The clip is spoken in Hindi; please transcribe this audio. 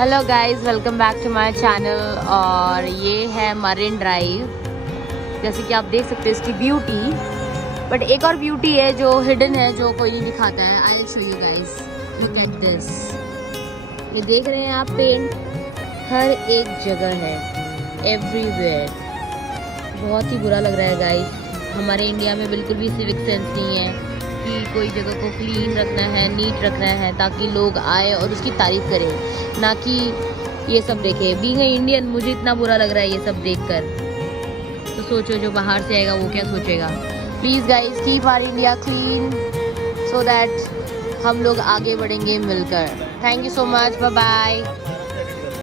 Hello guys, welcome back to my channel. और ये है मरीन ड्राइव। जैसे कि आप देख सकते हैं इसकी ब्यूटी, बट एक और ब्यूटी है जो हिडन है, जो कोई नहीं दिखाता है। I will show you guys, look at this. ये देख रहे हैं आप, पेंट हर एक जगह है, एवरीवेयर। बहुत ही बुरा लग रहा है गाइस। हमारे इंडिया में बिल्कुल भी सिविक सेंस नहीं है कि कोई जगह को क्लीन रखना है, नीट रखना है, ताकि लोग आए और उसकी तारीफ करें, ना कि ये सब देखे। बीइंग इंडियन मुझे इतना बुरा लग रहा है ये सब देखकर। तो सोचो जो बाहर से आएगा वो क्या सोचेगा। Please guys, keep our India clean so that हम लोग आगे बढ़ेंगे मिलकर। Thank you so much, bye bye.